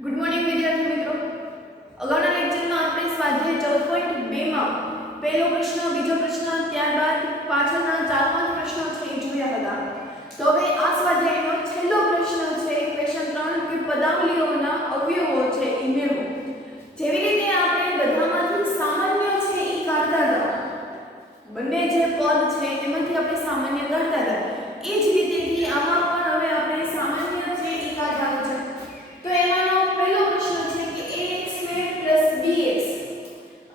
Good morning વિદ્યાર્થી મિત્રો। અગાઉના લેક્ચરમાં આપણે સ્વાધ્યાય 14.2 માં પહેલો પ્રશ્ન, બીજો પ્રશ્ન, ત્યારબાદ પાછળના 4-5 પ્રશ્નો છે એ જોયા હતા। તો હવે આ સ્વાધ્યાયનો છેલ્લો પ્રશ્ન છે ક્વેશ્ચન 3 કે પદાવલીઓના અવયવો છે એ મેળવો। જેવી રીતે આપણે બધામાંથી સામાન્ય છે એ કાઢતા હતા, બંને જે પદ છે એમાંથી આપણે સામાન્ય કાઢતા હતા, એ જ રીતેથી આમાં પણ હવે આપણે સામાન્ય છે એ કાઢવાનું છે। તો એમાંનો પહેલો પ્રશ્ન છે કે ax² + bx।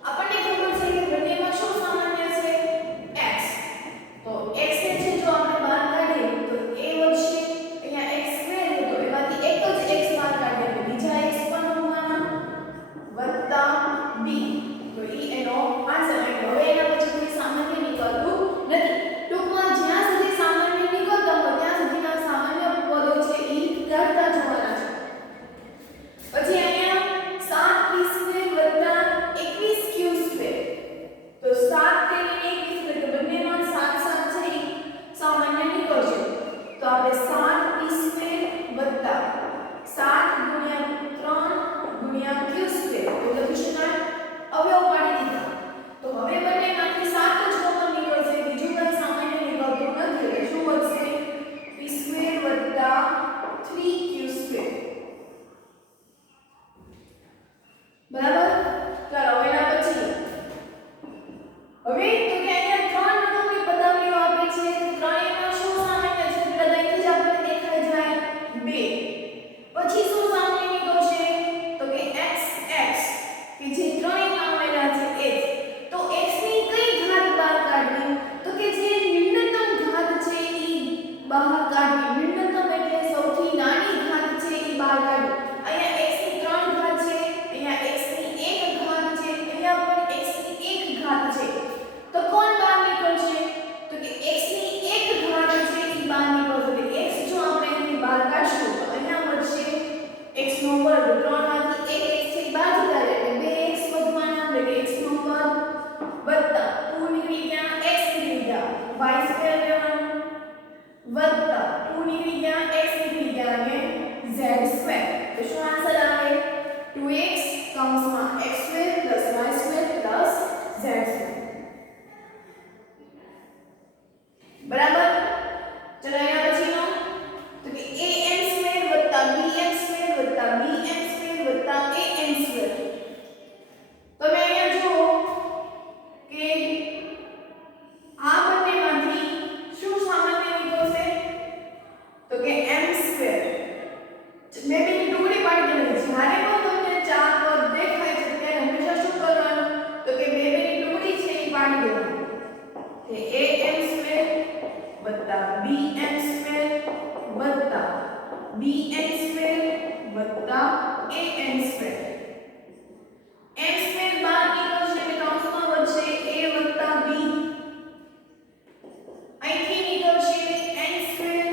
આપણને ખબર છે કે બંનેમાં શું સામાન્ય છે? x। તો x ને છે જો આપણે બહાર કાઢીએ તો a વધશે, અહીંયા x² હતો એમાંથી એક જ x બહાર કાઢીએ તો બીજા x પણ હોવાના વત્તા b। તો એનો આન્સર આવ્યો। હવે એના પછી કોઈ સામાન્ય નીકળતું નથી। ટૂંકમાં જ્યાં સુધી સામાન્ય નીકળતા હોય ત્યાં સુધીના સામાન્ય પદો છે એ કાઢતા જવાના છે। પછી અહીંયા 7p² + 21q²। તો 7 તેને 21 એટલે બંનેમાં 7 7 છે એ સામાન્ય નીકળશે। તો આપણે 7p² + 7 × 3 × q² તો લખી શકાય। અવયવ પાડી દીધા। તો હવે બંનેમાંથી 7 જ કોમન નીકળશે, બીજું કંઈ સામાન્ય નીકળતું નથી એટલે શું વધશે? p² + 3q²। બરાબર। ચાલો હવે એના પછી હવે તો કે અહીંયા 3 નંબરની પદાવલીઓ આપે છે, ત્રણેયમાં શું સામાન્ય છે? બધાથી જ આપણને દેખાઈ જાય 2। પછી શું સામાન્ય નીકળશે? તો કે x x કે જે ત્રણેયમાં આવેલા છે x। તો x ની કઈ ઘાત બહાર કાઢવી? તો કે જે ન્યૂનતમ ઘાત છે એ બહાર કાઢવી। ન્યૂનતમ એટલે સૌથી નાની ઘાત છે એ બહાર કાઢવી। અહીંયા x ની 3 ઘાત છે, અહીંયા x ની 1 ઘાત છે, અહીંયા પણ x ની 1 ઘાત છે। તો કોણ બહાર નીકળશે? તો કે x ની 1 ઘાત છે એ બહાર નીકળશે। એટલે x જો આપણે અહીંથી બહાર કાઢશું તો અહીંયા વધશે x² 3 માંથી 1 x છે એ બહાર જતા રહે એટલે 2x વધવાના એટલે x² વત્તા 2 નીકળી ગયા, x નીકળી ગયા, y² લેવાનું વત્તા 2 નીકળી ગયા, x નીકળી ગયા અને z²। તો શું આન્સર આવે? 2x x² + y² + z²। બરાબર। ચલો એના પછીનો તો કે an² + bn² + bn² + an²। તમે અહીંયા જુઓ કે આ બંનેમાંથી શું સામાન્ય નીકળશે? તો કે m²। મેં બેની ટુકડી પાડી દેવાની। જ્યારે પણ તમને ચાર પદ દેખાય છે ત્યારે હંમેશા શું કરવાનું? તો કે બેની ટુકડી છે એ પાડી દેવાની। કે am² + bn² + bn² + an²। m² બહાર નીકળશે એટલે કૌંસમાં વધશે a + b। અહીંથી નીકળશે n²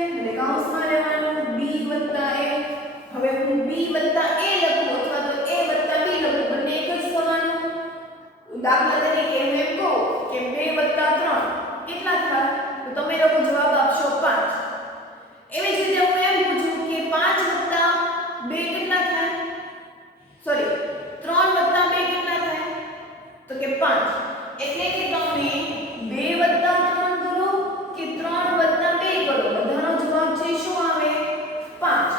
એટલે કૌંસમાં લેવાનું b + a। હવે હું b + a લખું અથવા તો a + b લખું, બંને એક જ થવાનું। દાખલા તરીકે હું એમ કહું કે 2 + 3 કેટલા થાય? તો તમે લોકો જવાબ આપશો 5। એવી જ રીતે હું એમ પૂછું કે 5 + 2 કેટલા થાય? સોરી 3 + 2 કેટલા થાય? તો કે 5। એટલે કે તમે 2 + 3 કરો કે 3 + 2 કરો, બધાનો જવાબ છે શું આવે? 5।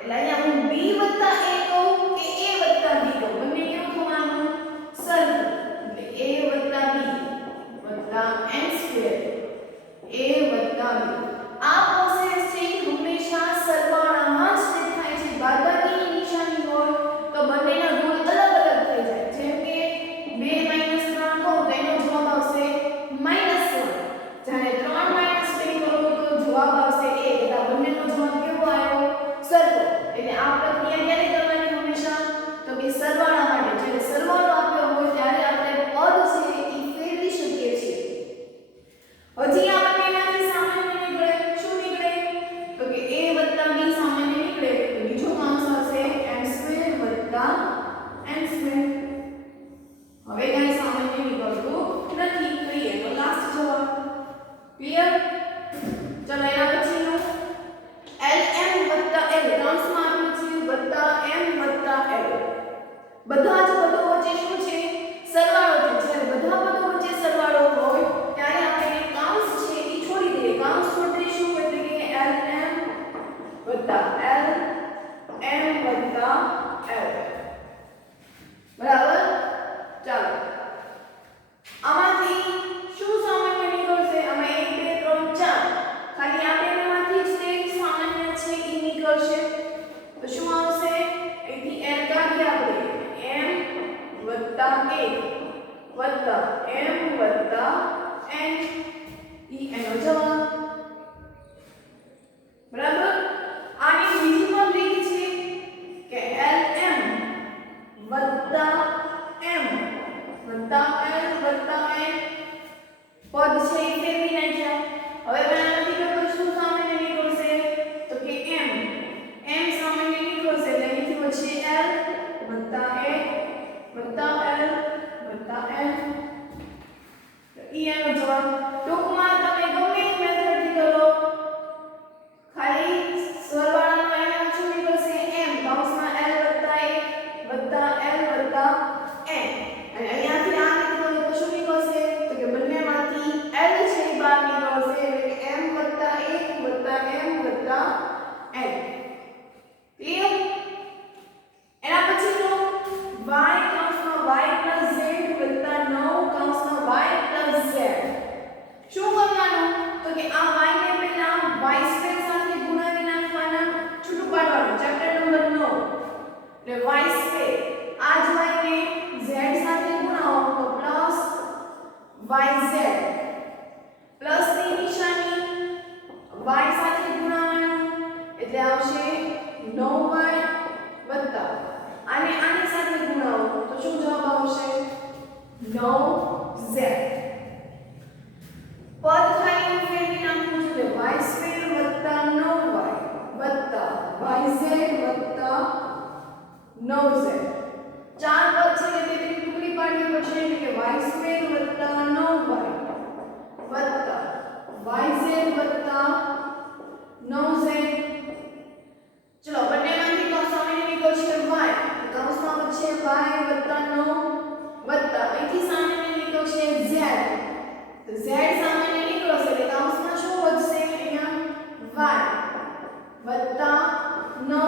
એટલે અહીંયા હું b + a કહું કે a + b કહું, બંને કેવું થવાનું? સરખું। એટલે વત્તા l બરાબર ચાલો આમાંથી શું સામાન્ય નીકળશે આમાં 1 2 3 4 ખાલી આ બેમાંથી જ તે સામાન્ય છે ઈ નીકળશે તો શું આવશે અહીંથી l કાઢીએ આપણે m વત્તા 1 વત્તા m વત્તા n ઈ એનો જવાબ બરાબર આની બીજી પણ રીત છે કે lm વત્તા m વત્તા l વત્તા n પદ છે એ ફેરવી નાખ્યા હવે બનાવવાથી તો શું સામાન્ય નીકળશે તો કે m સામાન્ય નીકળશે એટલે અહીંથી વધશે l વત્તા 1 વત્તા l વત્તા n તો ઈ એનો જવાબ ટૂંકમાં તમે ગમે તે મેથડથી કરો ખાલી સરવાળામાં એના શું નીકળશે m કૌંસમાં l વત્તા 1 વત્તા l વત્તા n અને અહીંયાથી આ નીકળે તો શું નીકળશે તો કે બંનેમાંથી l છે એ બહાર નીકળશે એટલે કે m વત્તા 1 વત્તા m વત્તા n ક્લિયર એના પછીનો y કૌંસમાં y plus z વત્તા 9 કૌંસમાં y plus z શું કરવાનું તો કે આ y ને પહેલા y2 સાથે ગુણાવી નાખવાના છૂટું પાડવાનું ચેપ્ટર નંબર 9 એટલે y2 આ જ y ને z સાથે ગુણાવો તો પ્લસ yz પ્લસ ની નિશાની y સાથે ગુણાવવાનું એટલે આવશે 9y વત્તા આને આની સાથે ગુણાવો તો શું જવાબ આવશે 9z પદ ખાલી ફેરવી નાખવું છે y2 વત્તા 9y વત્તા yz વત્તા 9z ચાર પદ છે કે તેની ટુકડી પાડવી પડશે એટલે કે y2 વત્તા 9y વત્તા yz વત્તા 9z ચલો બંનેમાંથી તો સામાન્ય નીકળશે y કૌંસમાં વચ્ચે y વત્તા 9 વત્તા અહીંથી સામાન્ય નીકળશે z તો z સામાન્ય નીકળશે એટલે કૌંસમાં શું વધશે અહીંયા y વત્તા 9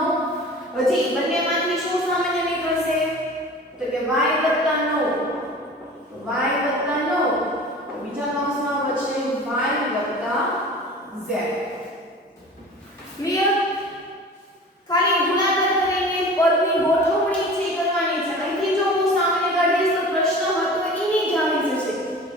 હજી બંનેમાંથી શું સામાન્ય નીકળશે તો કે y વત્તા 9 y વત્તા 9 બીજા કૌંસમાં વધશે y વત્તા z ક્લિયર ખાલી ગુણાકાર કરીને પદની ગોઠવણી છે કરવાની છે અહીંથી જો હું સામાન્ય કાઢીશ તો પ્રશ્ન હતો ઈની જ આવી જશે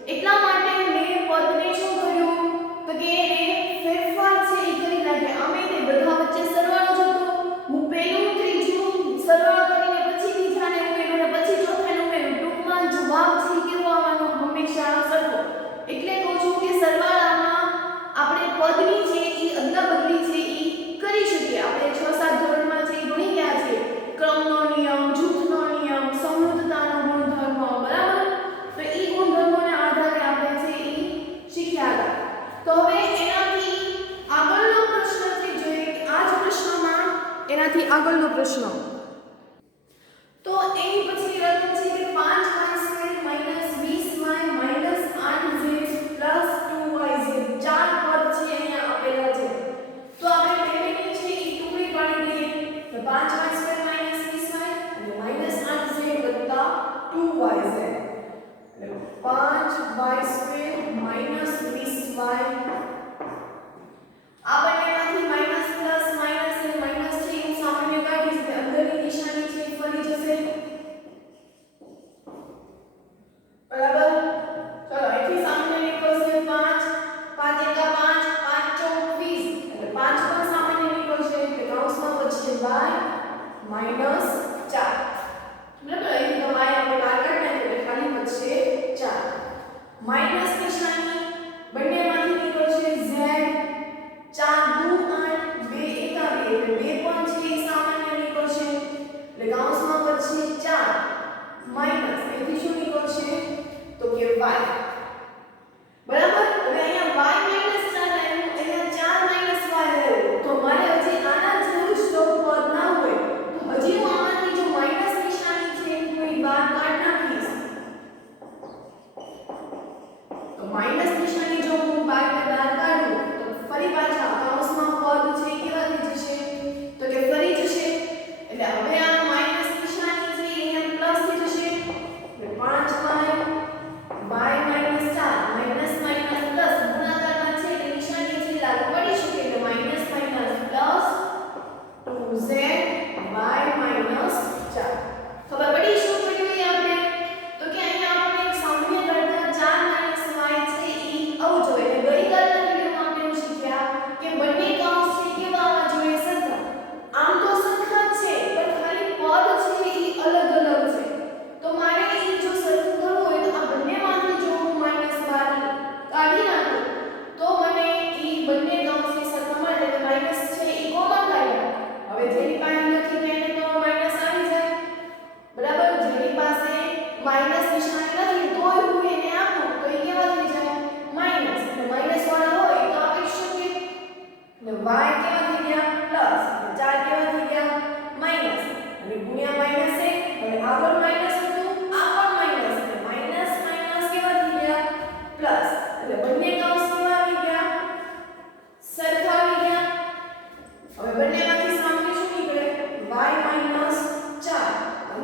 એટલા માટે મેં પદને શું કર્યું તો કે એને ફેરફાર છે એ કરી નાખ્યા અમે તે બધા વચ્ચે સરવાળો જ હતો હું પહેલું ત્રીજું સરવાળો કરીને પછી બીજાને ઉમેર્યું અને પછી ચોથાને ઉમેર્યું ટૂંકમાં જવાબ છે કેવો આવવાનો હંમેશા સરખો એટલે કહું છું કે સરવાળામાં આપણે પદની છે એ અદલા બદલી છે એ કરી શકીએ આપણે 6-7 ધોરણમાં છે એ ભણી ગયા છે ક્રમનો નિયમ જૂથનો નિયમ સમૃદ્ધતાનો ગુણધર્મ બરાબર તો એ ગુણધર્મોના આધારે આપણે છે એ શીખ્યા હતા તો હવે એનાથી આગળનો પ્રશ્ન છે જોઈએ કે આ જ પ્રશ્નમાં એનાથી આગળનો પ્રશ્ન તો એની પછી રદ છે કે 5y2 20y 8z 2yz ચાર પદ છે અહીંયા આપેલા છે તો આપણે પહેલેની છે એ ટુકડી પાડી દઈએ તો 5y2 20y અને -8z 2yz એટલે 5y2 20y આ બંનેમાંથી માઈનસ પ્લસ માઈનસ અને માઈનસ છે હું સામાન્ય કાઢીશ એટલે અંદરની નિશાની છે ફરી જશે બરાબર ચલો અહીંથી સામાન્ય નીકળશે 5 5 એકા 5 5 ચોક 20 એટલે 5 પણ સામાન્ય નીકળશે એટલે કૌંસમાં વધશે y માઈનસ 4 બરાબર અહીં તો y આપણે બહાર કાઢી નાખ્યું એટલે ખાલી વધશે 4 માઈનસ નિશાની બંનેમાંથી નીકળશે z 4 2 8 2 એકા 2 એટલે 2 પણ છે એ સામાન્ય નીકળશે એટલે કૌંસમાં વધશે 4 માઈનસ એથી શું નીકળશે તો કે y બરાબર હવે અહીંયા y માઈનસ 4 આવ્યું અહીંયા 4 માઈનસ y આવ્યું તો મારે હજી આના જેવું જ પદ ના હોય તો હજી હું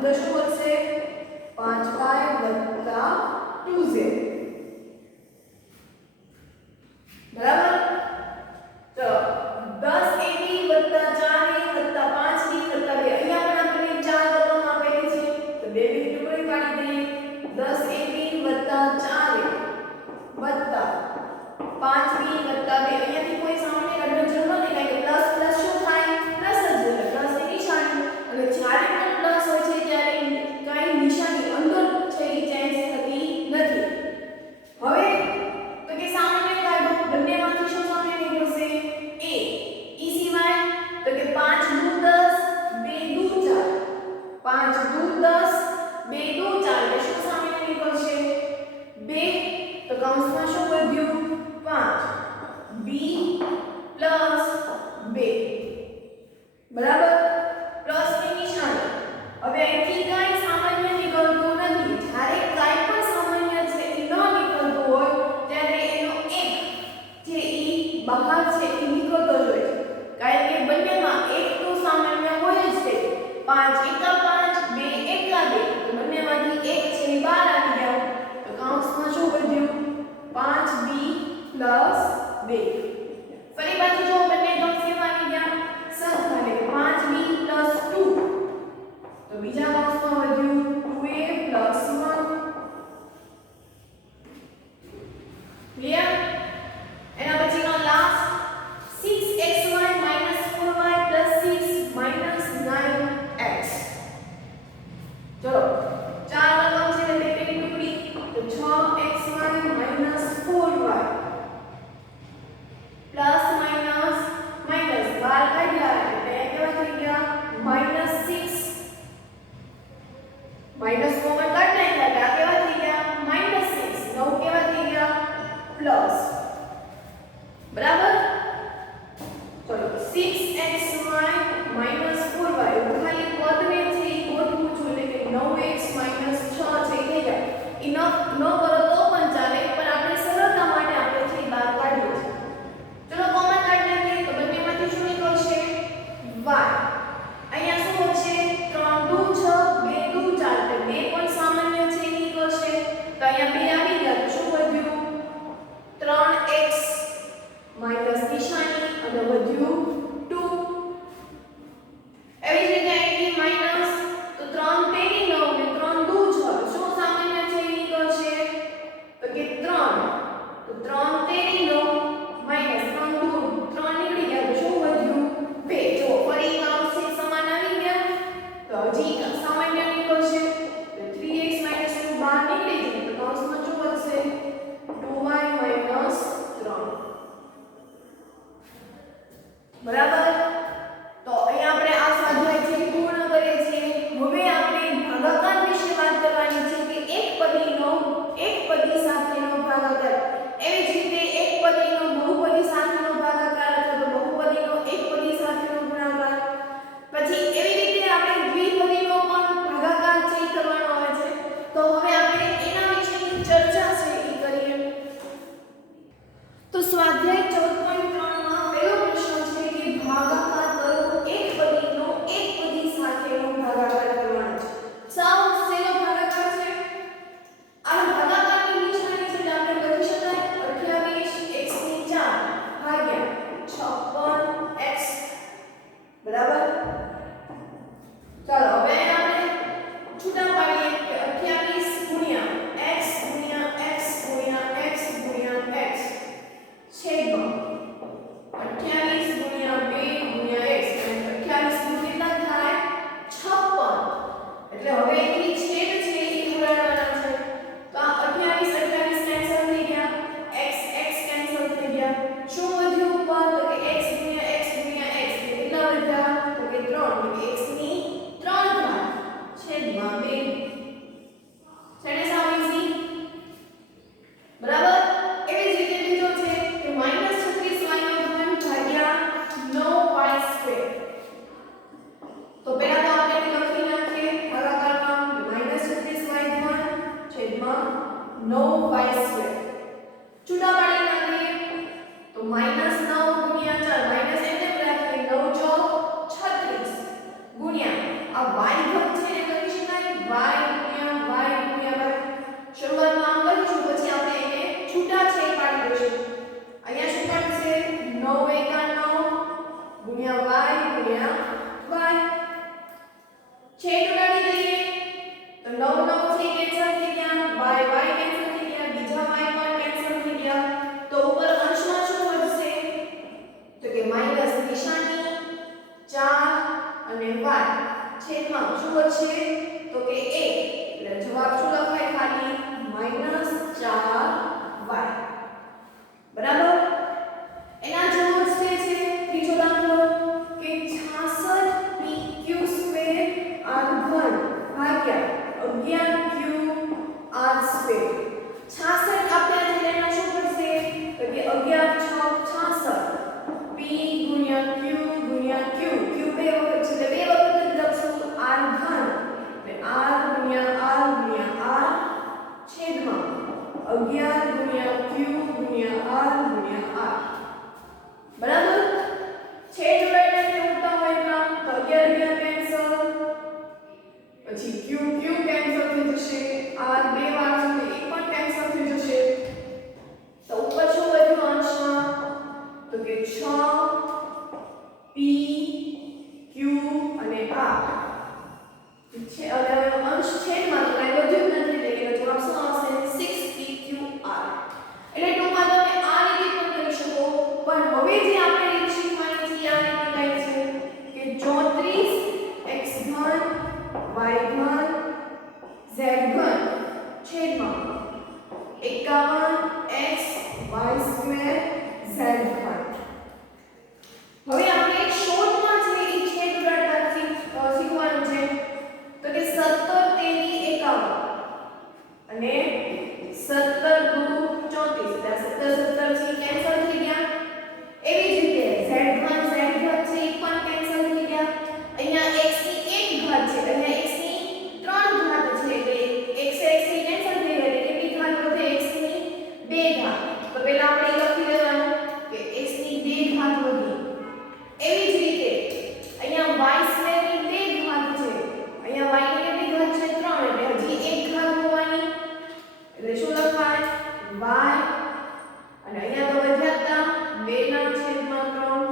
અંદર શું વધશે 5y વત્તા 2z બરાબર તો 10ab વત્તા 4a વત્તા 5b વત્તા 2 અહીંયા પણ આપણને 4 કરવામાં આપેલી છે તો બે બિંદુ કોઈ કાઢી દઈએ 10ab વત્તા 4a વત્તા 5b વત્તા 2 અહીંયાથી કોઈ સામાન્ય કાઢવાની જરૂર નથી કારણ કે પ્લસ પ્લસ શું થાય પ્લસ જ એટલે પ્લસ ની નિશાની અને જ્યારે પણ પ્લસ હોય છે ત્યારે કાઈ નિશાની અંદર છે એ ચેન્જ થતી નથી હવે તો કે સામાન્ય કાઢો બંનેમાંથી શું સામાન્ય નીકળશે a e સિવાય તો કે 5 દુ 10 2 દુ 4 5 દુ 10 2 દુ 4 એટલે શું સામાન્ય નીકળશે 2 તો કૌંસમાં શું વધ્યું 5 b પ્લસ 2 બરાબર પ્લસ ની નિશાની હવે અહીંથી કાઈ સામાન્ય નીકળતું નથી જ્યારે કાઈ પણ સામાન્ય છે એ ન નીકળતું હોય ત્યારે એનો એક જે ઈ બહાર છે એ નીકળતો જ હોય છે કારણ કે બંનેમાં એક તો સામાન્ય હોય જ છે 5 એકા 5 2 એકા 2 તો બંનેમાંથી એક છે એ બહાર આવી ગયો તો કૌંસમાં શું વધ્યું 5b પ્લસ 2 ફરી પાછું જો બંને કૌંસ કેવા આવી ગયા સંખ્યાને 5b પ્લસ 2 તો બીજા કૌંસમાં વધ્યું 2a પ્લસ 1 ક્લિયર એના પછીનો લાસ્ટ 6xy 4y 6 9x ચલો ચાર રકમ છે એટલે પેલી ટુકડી તો 6xy 4y plus minus minus 12 કાઢ્યા એટલે કેવા થઈ ગયા -6 માઈનસ કોમન કાઢી નાખ્યા એટલે કેવા થઈ ગયા -6 9 કેવા થઈ ગયા પ્લસ બરાબર ચલો 6xy 4y હું ખાલી પદને છે એ ગોઠવું છું એટલે કે 9x 6 છે થઈ જાય એ ન કરો તો પણ ચાલે પણ આપણે સરળતા માટે આપણે છે બહાર કાઢીએ છીએ ચલો કોમન કાઢી નાખીએ તો બંનેમાંથી શું નીકળશે y અહીંયા શું વધશે 3 દુ 6 2 દુ 4 એટલે 2 પણ સામાન્ય છે એ નીકળશે તો અહીંયા 2 આવી ગયા તો શું વધ્યું 3x માઈનસ નિશાની અને વધ્યું 2 એવી જ રીતે અહીંથી માઈનસ તો 3 તેરી 9 ને 3 દુ 6 શું સામાન્ય છે એ નીકળશે તો કે 3 તો 3 તેરી 9 માઈનસ 3 દુ 3 નીકળી ગયા તો શું વધ્યું 2 જો ફરી કૌંસ એક સમાન આવી ગયા તો હજી સામાન્ય નીકળશે તો 3x 2 બહાર નીકળી જાય તો કૌંસમાં શું વધશે 2y 3 બરાબર તો અહીંયા આપણે આ સ્વાધ્યાય છે પૂર્ણ કરીએ છીએ હવે આપણે ભાગાકાર વિશે વાત કરવાની છે કે એક પદી સાથેનો ભાગાકાર એવી જ રીતે એક પદીનો બહુપદી સાથેનો ભાગાકાર અથવા તો બહુપદીનો એક પદી સાથેનો ગુણાકાર પછી એવી રીતે આપણે દ્વિપદીનો પણ ભાગાકાર છે એ કરવાનો આવે છે તો હવે આપણે એના વિશેની ચર્ચા છે એ કરીએ તો સ્વાધ્યાય 14.3 માં પહેલો પ્રશ્ન છે કે ભાગાકાર કરો એક પદીનો એક પદી સાથેનો ભાગાકાર કરવાનો છે સાવ સહેલો ભાગાકાર છે આ ભાગાકારની નિશાની છે એટલે આપણે લખી શકાય 28x ની 4 ભાગ્યા 56x બરાબર ચાલો હવે આપણે છૂટા પાડીએ કે 28 ગુણ્યા x ગુણ્યા x ગુણ્યા x ગુણ્યા x છેદમાં 28 ગુણ્યા 2 ગુણ્યા x અને 28 નું કેટલા થાય 56 એટલે હવે અહીંથી છેદ છે એ ઉડાડવાના છે તો આ 28 કેન્સલ થઈ ગયા x કેન્સલ થઈ ગયા શું વધ્યું ઉપર તો કે x ગુણ્યા x ગુણ્યા x કેટલા વધ્યા તો કે 3 એટલે x ની 3 ઘાત છેદમાં 2 છેડે સાવ ઈઝી બરાબર એવી જ રીતે બીજો છે કે -36y નો ઘન ભાગ્યા 9y² તો પહેલા તો આપણે લખી નાખીએ ભાગાકારમાં -36y ઘન છેદમાં 9y² છૂટા પાડી નાખીએ તો -9 ગુણ્યા 4 માઈનસ એટલે રાખીએ 9 ચોક 36 ગુણ્યા આ y ઘન છે એને લખી શકાય શરૂઆતમાં આમ લખીશું, પછી આપણે એને છૂટા છે પાડી દઈશું. અહીંયા શું મળશે? 9 એકા 9 ગુણ્યા y ગુણ્યા y. છેદ ઉડાડી દઈએ તો 9 9 છે કેન્સલ થઈ ગયા, y y કેન્સલ થઈ ગયા, બીજા y પણ કેન્સલ થઈ ગયા. તો ઉપર અંશમાં શું વધશે? તો કે માઈનસ નિશાની 4 અને y છેદમાં શું વધશે? તો કે 1. એટલે જવાબ શું લખાય? ખાલી -4y. બરાબર. એના જેવો જ છે ત્રીજો દાખલો કે 66pq² r3 ભાગ્યા 11q r². 66 આપ્યા છે એના શું થશે? તો કે 11 6 66 p ગુણ્યા q ગુણ્યા q. q બે વખત છે એટલે બે વખત જ લખશું r ઘન એટલે r ગુણ્યા r છેદમાં 11 ગુણ્યા q ગુણ્યા r ગુણ્યા r. બરાબર. છેદ ઉડાડીને ઉડતા હોય તો 11 કેન્સલ, પછી q કેન્સલ થઈ જશે, r બે વાર છે એ પણ કેન્સલ થઈ જશે. તો ઉપર શું વધ્યું અંશમાં? તો કે 6 p q અને r છે. અને અંશ છેદમાં તો કઈ વધ્યું જ નથી એટલે કે જવાબ શું આવશે? 6pqr. એટલે ટૂંકમાં તમે આ રીતે પણ કરી શકો, પણ હવે જે આપણે રીત શીખવાની છે આ રીતે કઈ છે કે 34x ઘન y ઘન z ઘન છેદમાં 51x y² z ઘન. હવે આપણે શોર્ટમાં છે એ છેદ ઉડાડતા શીખવાનું છે. તો કે 17 તેરી 51 અને 17 દુ 34 એટલે 17 17 છે કેન્સલ થઈ ગયા. એવી જ રીતે z ઘન છે એ પણ કેન્સલ થઈ ગયા. અહીંયા x ની 1 ઘાત છે, અહીંયા x ની 3 ઘાત છે એટલે x ની કેન્સલ થઈ ગયા એટલે કેટલી ઘાત વધે? x ની 2 ઘાત. તો પહેલા આપણે લખી લેવાનું કે x ની 2 ઘાત વધી. એવી જ રીતે અહીંયા y² ની 2 ઘાત છે, અહીંયા y ની કેટલી ઘાત છે? 3 એટલે હજી 1 ઘાત હોવાની એટલે શું લખાય? y. અને અહીંયા તો વધ્યા હતા 2 ના છેદમાં 3.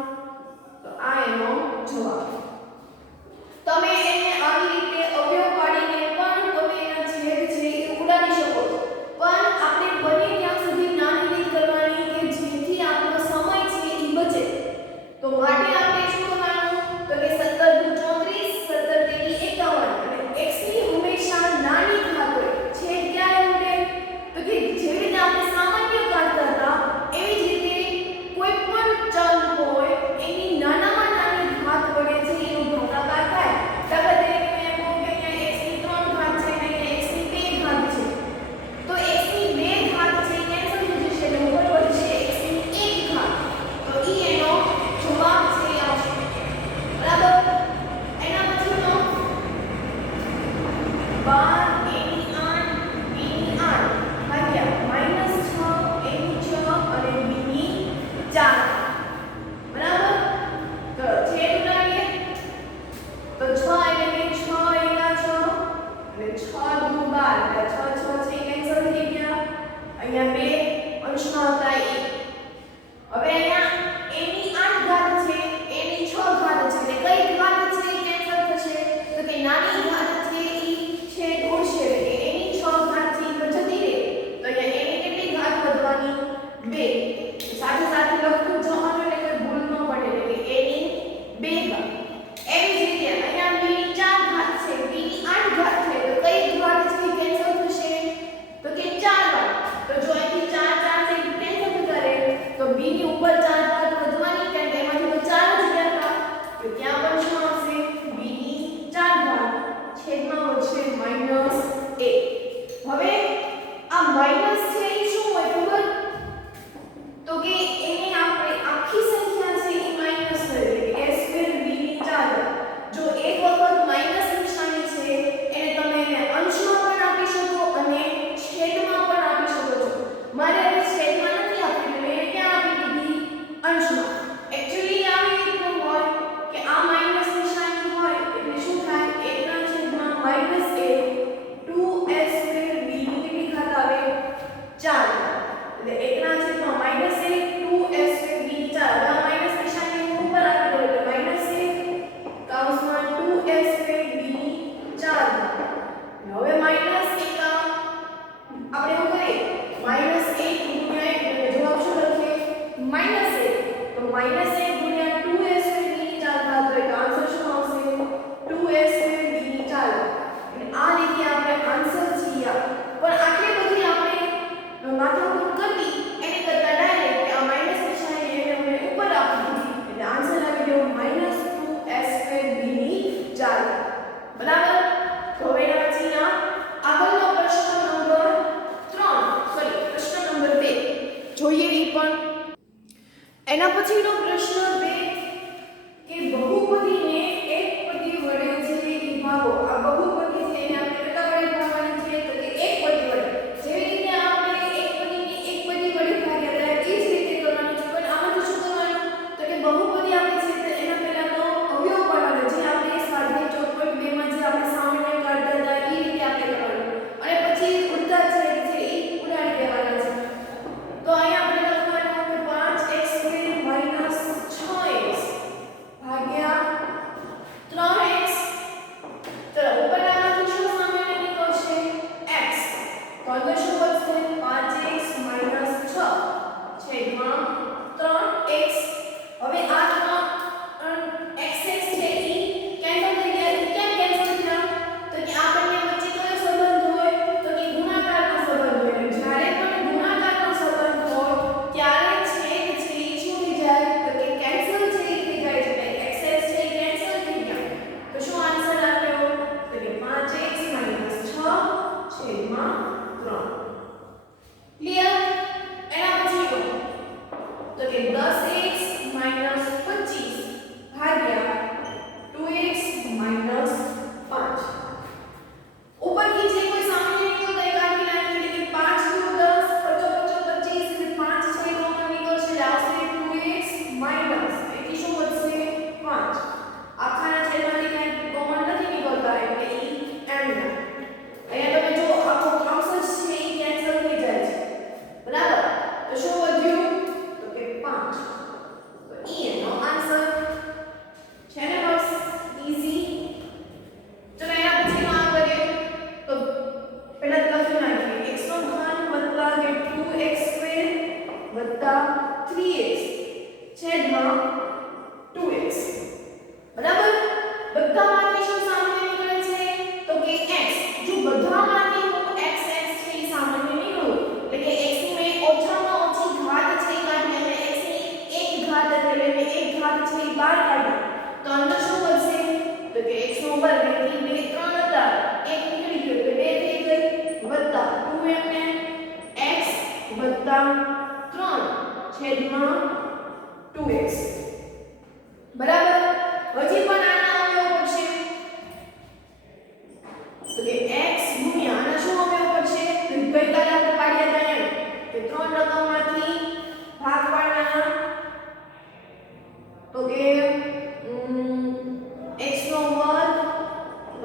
તો આ એનો જવાબ. તમે એને આવી રીતે અવયવ પાડીને પણ તમે એના છેદ છે એ ઉડાડી શકો છો, પણ આપણે બને ત્યાં સુધી નાની રીત કરવાની કે જેથી આપણો સમય છે એ બચે. તો માટે આપણે શું કરવાનું? તો કે 17 દુ 34 17 તેરી 51 અને x ની હંમેશા નાની ઘાત હોય. છેદ ક્યારે ઉડે? તો કે જેવી રીતે આપણે સામાન્ય કાઢતા હતા એવી જ રીતે કોઈ પણ ચલ હોય એની નાનામાં નાની ઘાત વડે છે એનો ભાગાકાર થાય. દાખલા તરીકે મેં કહું કે અહીંયા x ની 3 ઘાત છે અને અહીંયા x ની 2 ઘાત છે. તો x ની 2 ઘાત છે કેન્સલ થઈ જશે એટલે ઉપર વધશે x ની 1 ઘાત. તો ઈ એનો જવાબ છે આવશે. બરાબર. એના પછીનો 12 એની 8 બીની 8 ભાગ્યા -6 એની 6 અને બીની 4. બરાબર. તો છેદ ઉડાડીએ તો 6 એટલે 6 એકા 6 અને 6 દુ 12 એટલે 6 6 છે કેન્સલ થઈ ગયા. અહીંયા 2 અંશમાં હતા 1. હવે અહીંયા એની 8 ઘાત છે, એની 6 ઘાત છે એટલે કઈ ઘાત છે એ કેન્સલ થશે? તો કે નાની ઘાત છે ઈ છેદ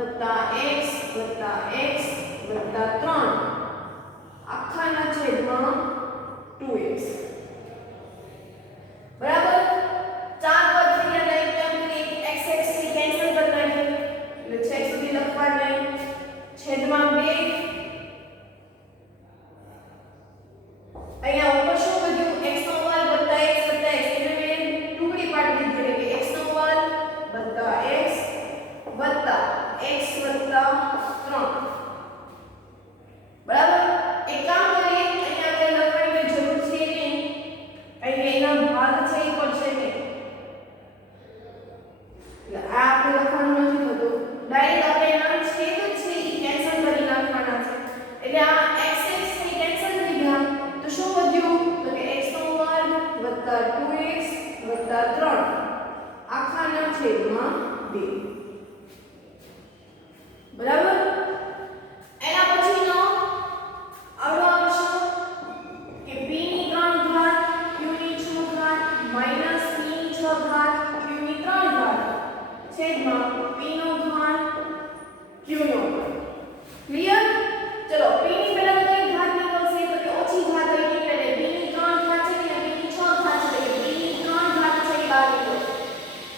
વત્તા x વત્તા x વત્તા 3 આખાના છેદમાં 2x બરાબર 4 પદ થઈ ગયા એટલે એમ કે x x થી કેન્સલ કરી નાખીએ એટલે છેદ સુધી લખવા નહીં છેદમાં 2 અહીંયા ઉપર શું વધ્યું x નો વર્ગ વત્તા x વત્તા x એટલે મેં ટુકડી પાડી દીધી એટલે કે x નો વર્ગ વત્તા x વત્તા x વત્તા 3 બરાબર એક કામ કરીએ અહીંયા આપણે લખવાની જરૂર છે નહીં અહીં એના ભાગ છે એ પડશે નહીં એટલે આ આપણે લખવાનું નથી થતું ડાયરેક્ટ આપણે એના છેદ છે એ કેન્સલ કરી નાખવાના છે એટલે આ x x ની કેન્સલ થઈ ગયા તો શું વધ્યું તો કે x નો વર્ગ વત્તા 2x વત્તા 3 આખાના છેદમાં 2 બરાબર એના પછીનો આવડો આવશે કે p ની 3 ઘાત q ની 6 ઘાત માઈનસ p ની 6 ઘાત q ની 3 ઘાત છેદમાં p નો ઘાત q નો ઘાત ક્લિયર ચલો p ની પહેલા તો કઈ ઘાત નીકળશે તો કે ઓછી ઘાત હોય નીકળે p ની 3 ઘાત છે ને p ની 6 ઘાત છે એટલે p ની 3 ઘાત છે એ બહાર નીકળે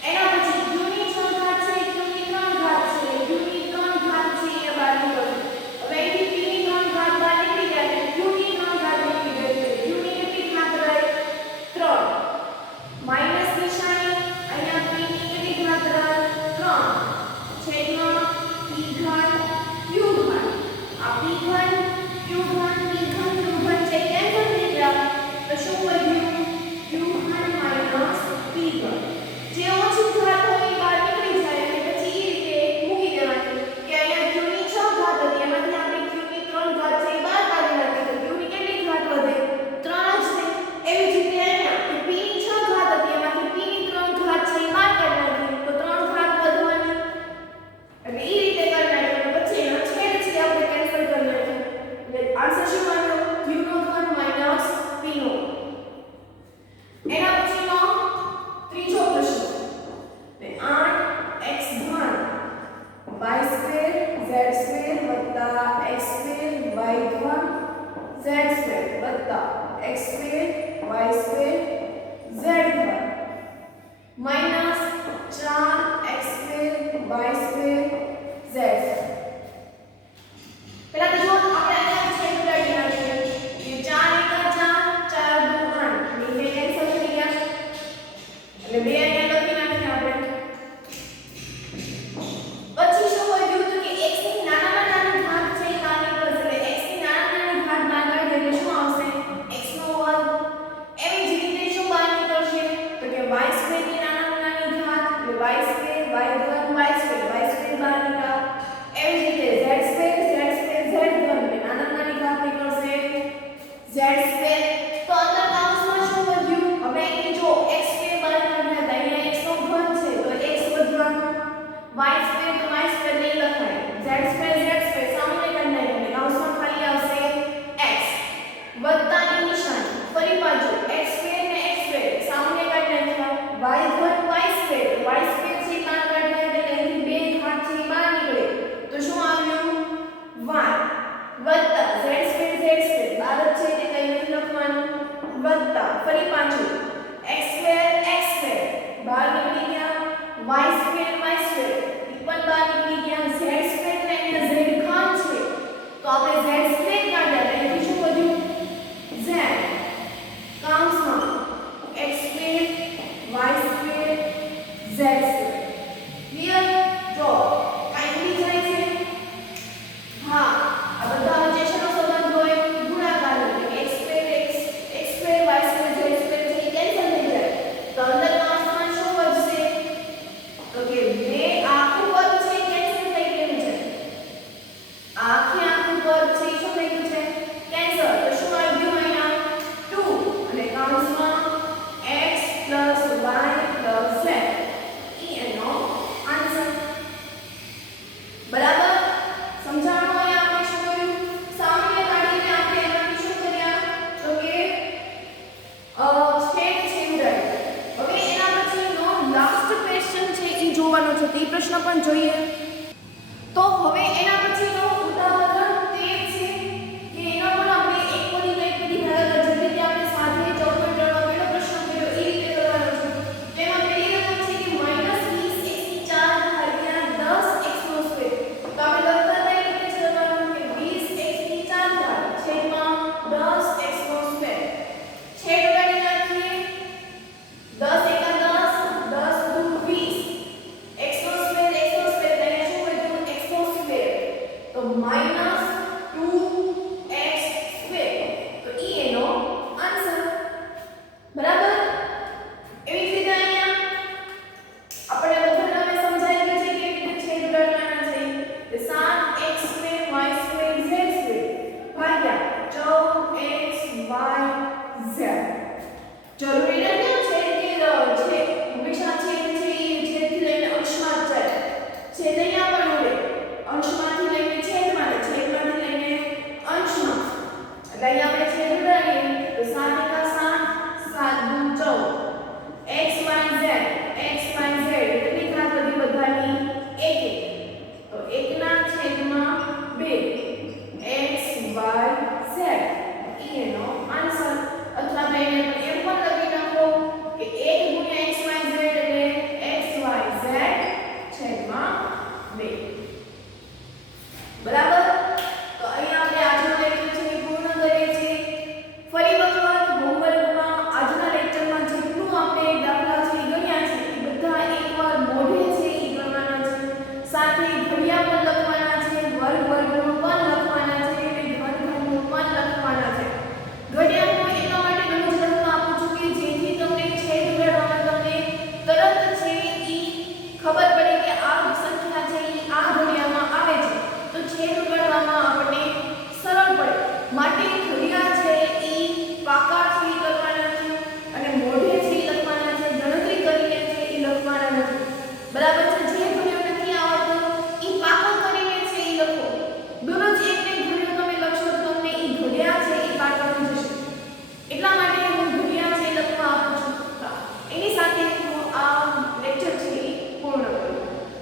એના પછી q ની 6 ઘાત છે q ની 3 ઘાત છે q ની 3 ઘાત છે માઈનસ 2x સ્ક્વેર. તો ઈ એનો આન્સર. બરાબર. એવી જ રીતે અહીંયા આપણે બધાને હવે સમજાઈ ગયું છે કે કેવી રીતે છેદ ઉડાડવાના છે. તો 7x square y square z square ભાગ્યા 14x y z. જરૂરી નથી છે કે છે હંમેશા છેદ છે એ છેદથી લઈને અંશમાં જ જાય. છેદ અહીંયા પણ ઉડે. અંશમાંથી લઈને છેદમાં ને છેદમાંથી લઈને અંશમાં. એટલે અહીંયા આપણે છેદ ઉડાડીએ તો 7 એકા 7 7 દુ 14 x y z કેટલી ઘાત બધી બધાની 1 તો 1 ના છેદમાં 2 x y z ઈ એનો આન્સર. અથવા તો એને એમ પણ લખી નાખો કે 1 ગુણ્યા x y z એટલે x y z છેદમાં 2. બરાબર.